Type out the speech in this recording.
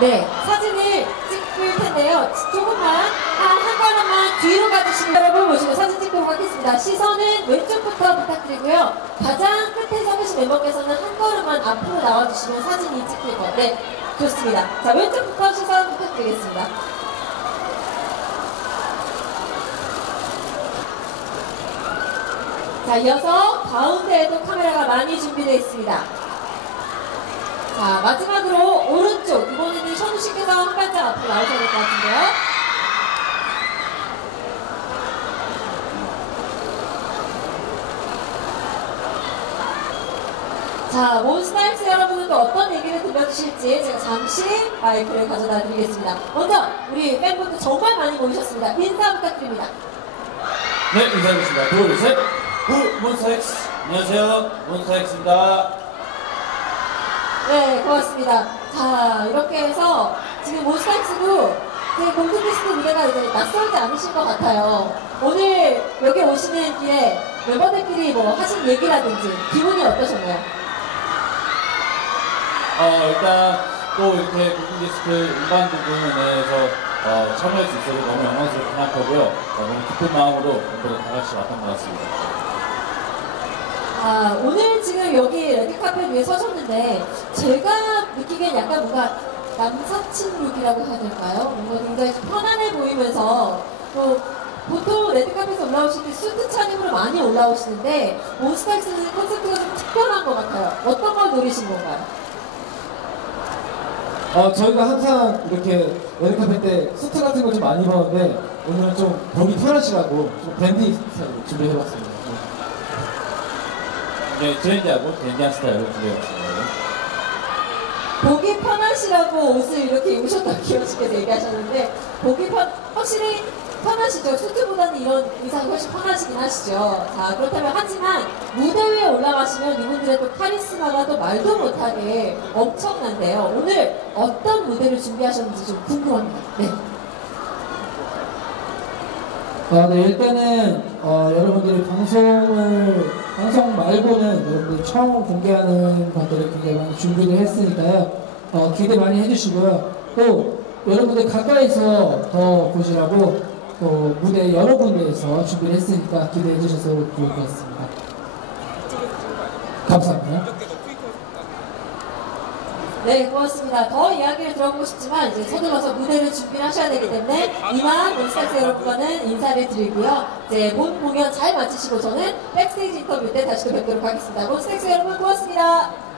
네, 사진을 찍을 텐데요. 조금만, 한, 한 걸음만 뒤로 가주시면 여러분 모시고 사진 찍도록 하겠습니다. 시선은 왼쪽부터 부탁드리고요. 가장 끝에 서 계신 멤버께서는 한 걸음만 앞으로 나와주시면 사진이 찍힐 거예요. 네, 좋습니다. 자, 왼쪽부터 시선 부탁드리겠습니다. 자, 이어서 가운데에도 카메라가 많이 준비되어 있습니다. 자, 마지막으로. 씨께서 한 발짝 앞으로 나오셔야 될 것 같은데요. 자, 몬스타엑스 여러분은 또 어떤 얘기를 들려주실지 제가 잠시 마이크를 가져다 드리겠습니다. 먼저, 우리 팬분들 정말 많이 모이셨습니다. 인사 부탁드립니다. 네, 인사드리겠습니다. 둘, 셋. 후, 몬스타엑스. 안녕하세요. 몬스타엑스입니다. 네, 고맙습니다. 자, 이렇게 해서 지금 몬스타엑스도 제 공동리스트 무대가 이제 낯설지 않으실 것 같아요. 오늘 여기 오시는 길에 멤버들끼리 뭐 하신 얘기라든지 기분이 어떠셨나요? 어, 일단 또 이렇게 국민디스크 일반 부분에서 어, 참여할 수 있어서 너무 영광스럽고 생각하고요. 어, 너무 기쁜 마음으로 멤버들 다 같이 왔던 것 같습니다. 아, 오늘 지금 여기 레드카펫 위에 서셨는데 제가 느끼기엔 약간 뭔가 남사친 룩이라고 해야 될까요? 뭔가 굉장히 좀 편안해 보이면서 또 보통 레드카펫에 올라오실 때 수트 차림으로 많이 올라오시는데 몬스타엑스는 컨셉트가 좀 특별한 것 같아요. 어떤 걸 노리신 건가요? 어, 저희가 항상 이렇게 레드카펫 때 수트 같은 걸 좀 많이 입었는데 오늘은 좀 보기 편하시라고 좀 밴드 스타일로 준비해봤습니다. 굉장히 트렌디하고 댄디한 스타일로 준비해봤습니다. 보기 편하시라고 옷을 이렇게 입으셨다고 기호씨께서 얘기하셨는데 보기 편 확실히 편하시죠. 수트보다는 이런 의상이 훨씬 편하시긴 하시죠. 자 그렇다면 하지만 무대 위에 올라가시면 이분들의 또 카리스마가 또 말도 못하게 엄청난데요. 오늘 어떤 무대를 준비하셨는지 좀 궁금합니다. 네. 어, 네, 일단은 어, 여러분들이 방송을 방송 말고는 여러분들이 처음 공개하는 것들을 굉장히 많이 준비를 했으니까요. 어, 기대 많이 해주시고요. 또 여러분들 가까이서 더 보시라고 또 무대 여러 군데에서 준비를 했으니까 기대해 주셔서 좋을 것 같습니다. 감사합니다. 네, 고맙습니다. 더 이야기를 들어보고 싶지만 이제 서둘러서 무대를 준비를 하셔야 되기 때문에 이만 몬스타엑스 여러분과는 인사를 드리고요. 이제 본 공연 잘 마치시고 저는 백스테이지 인터뷰 때 다시 또 뵙도록 하겠습니다. 몬스타엑스 여러분 고맙습니다.